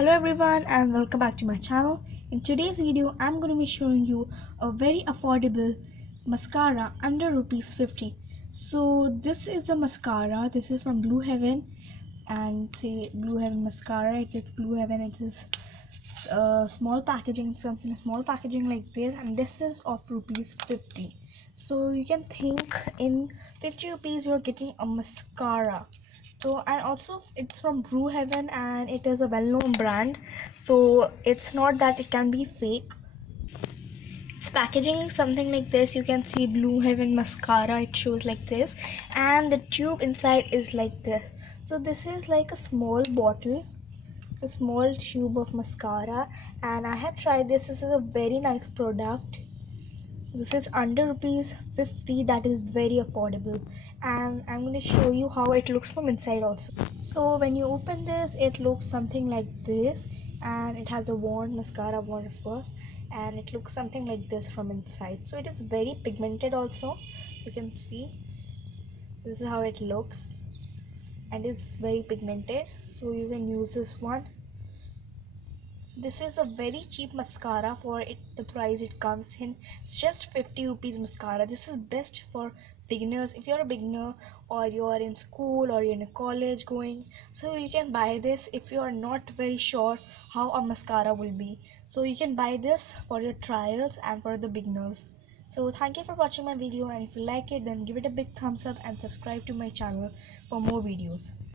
Hello everyone and welcome back to my channel. In today's video I'm going to be showing you a very affordable mascara under rupees 50. So this is the mascara. This is from Blue Heaven, and say Blue Heaven Mascara. It is Blue Heaven. It is small packaging. It comes in a small packaging like this, and this is of rupees 50. So you can think in 50 rupees you're getting a mascara. So, and also it's from Blue Heaven and it is a well-known brand, so it's not that it can be fake. Its packaging is something like this. You can see Blue Heaven Mascara, it shows like this, and the tube inside is like this. So this is like a small bottle. It's a small tube of mascara, and I have tried this. This is a very nice product. This is under rupees 50. That is very affordable, and I'm going to show you how it looks from inside also. So when you open this, it looks something like this, and it has a wand, mascara wand of course, and it looks something like this from inside. So it is very pigmented also. You can see this is how it looks, and it's very pigmented, so you can use this one. So this is a very cheap mascara for it. The price it comes in, it's just 50 rupees mascara. This is best for beginners. If you're a beginner or you're in school or you're in a college going, so you can buy this if you're not very sure how a mascara will be. So you can buy this for your trials and for the beginners. So thank you for watching my video, and if you like it then give it a big thumbs up and subscribe to my channel for more videos.